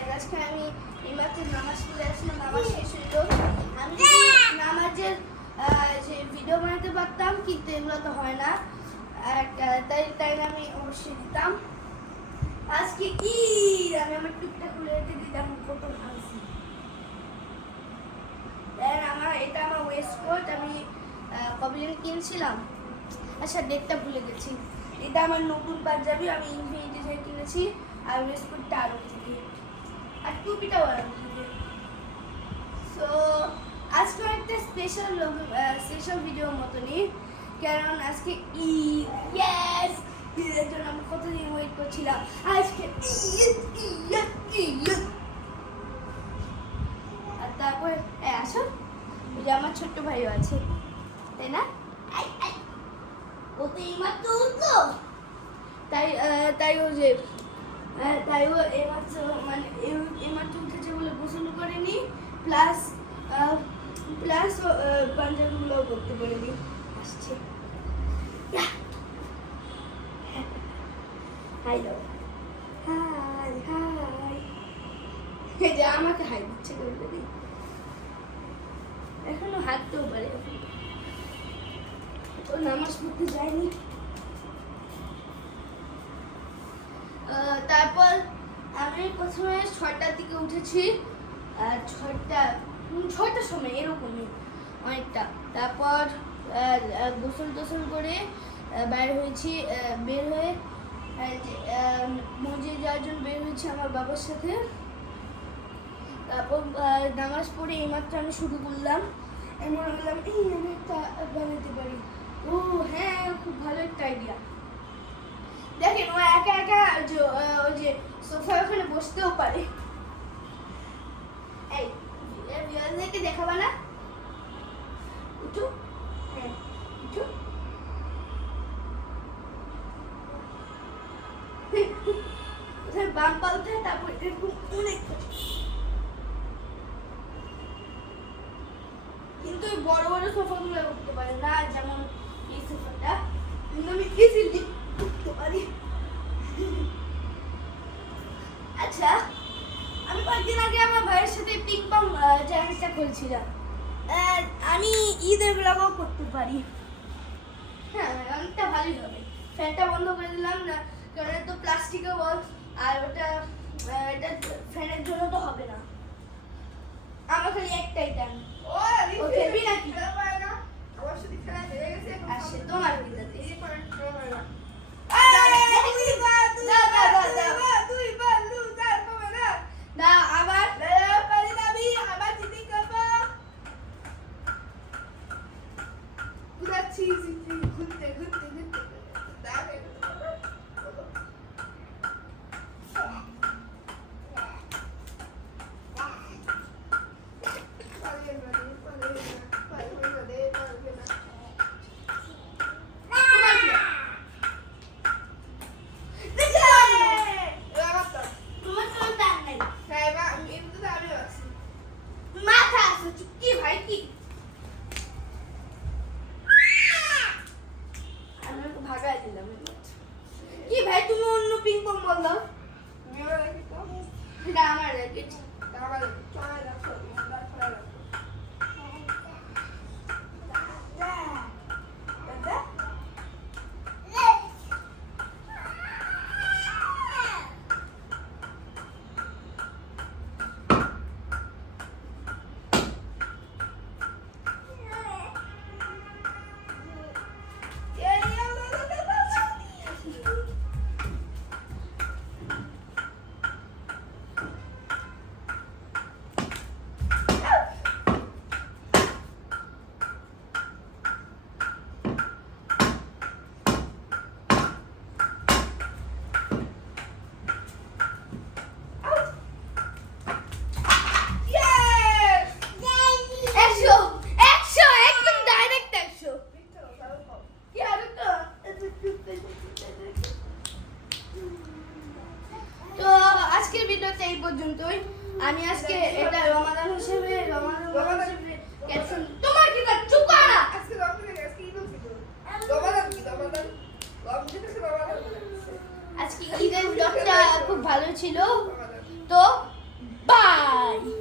Guys আজকে আমি এইমাত্র নামাজ পড়ে আসলাম, নামাজ শেষ হলো। আমি নামাজের যে ভিডিও বানাতে পারতাম কিন্তু এগুলো তো হয় না, তাই আমি অবশ্যই দিতাম। আজকে ঈদ, আমি আমার টুকটা খুলে রেখে দিতাম, কত ভাবছি। এটা আমার ওয়েস্টকোট, আমি কবে কিনছিলাম, আচ্ছা ডেটটা ভুলে গেছি। এটা আমার নতুন পাঞ্জাবি, আমি ইনফিনিটি থেকে কিনেছি, আর ওয়েস্টকোটটা আরও থেকে, আর টুপিটাও আরও থেকে। সো আজকে একটা স্পেশাল ভিডিওর মতনই, কারণ আজকে ঈদ। ইয়েস, ঈদের জন্য আমি কতদিন ওয়েট করছিলাম। আজকে ঈদ ঈদ ঈদ। আর তারপর আসো, ওই যে আমার ছোট্ট ভাইও আছে, তাই না? ও তো এইমাত্র উঠলো, তাই ও এইমাত্র উঠেছে বলে গোসল করেনি, প্লাস পাঞ্জাবিগুলোও করতে পারেনি। আসছে, হাই দাও, হাই হাই। এই যে আমাকে হাই দিচ্ছে করে, এখনো হাঁটতেও পারে, ও নামাজ পড়তে যায়নি। তারপর আমি প্রথমে 6টার দিকে উঠেছি, 6টার সময় এরকমই অনেকটা। তারপর গোসল করে বের হয়ে মসজিদে যাওয়ার জন্য বের হয়েছি আমার বাবার সাথে। তারপর নামাজ পড়ে এইমাত্র আমি শুরু করলাম, আমি মনে করলাম আমি একটা বানাতে পারি। ও হ্যাঁ, খুব ভালো একটা আইডিয়া। দেখেন, ও একা একা ওই যে সোফা ওখানে বসতেও পারে। এই ভিউয়ারদেরকে দেখাবা না? উঠো, হ্যাঁ উঠো। বাম পা উঠে তারপর এরকম অনেক, কিন্তু ওই বড় বড় সোফাগুলো উঠতে পারে না, যেমন এই সোফাটা আমি ইজিলি উঠতে পারি। আচ্ছা, আমি কয়েকদিন আগে আমার ভাইয়ের সাথে পিং পং চ্যালেঞ্জটা খেলছিলাম। আমি ঈদের ব্লগও করতে পারি, হ্যাঁ অনেকটা ভালোই হবে। ফ্যানটা বন্ধ করে দিলাম না, কারণ এটা তো প্লাস্টিকের বক্স, আর এটা ফ্যানের জন্য তো হবে না। আমার খালি একটাই টান। ও খেলবি নাকি? আসে তোমার বিদাতে আবার ঘুরতে কি ভাই, তুমি অন্য পিং পং বল দাও। এটা আমার র্যাকেট। এই পর্যন্তই। আমি আজকে এটা রমাদান হিসেবে ক্যাপশন তোমার কি না, চুপ কর না। আজকে রমাদান, আজকে ঈদ ছিল। আজকে ঈদের ব্লগটা খুব ভালো ছিল। তো বাই।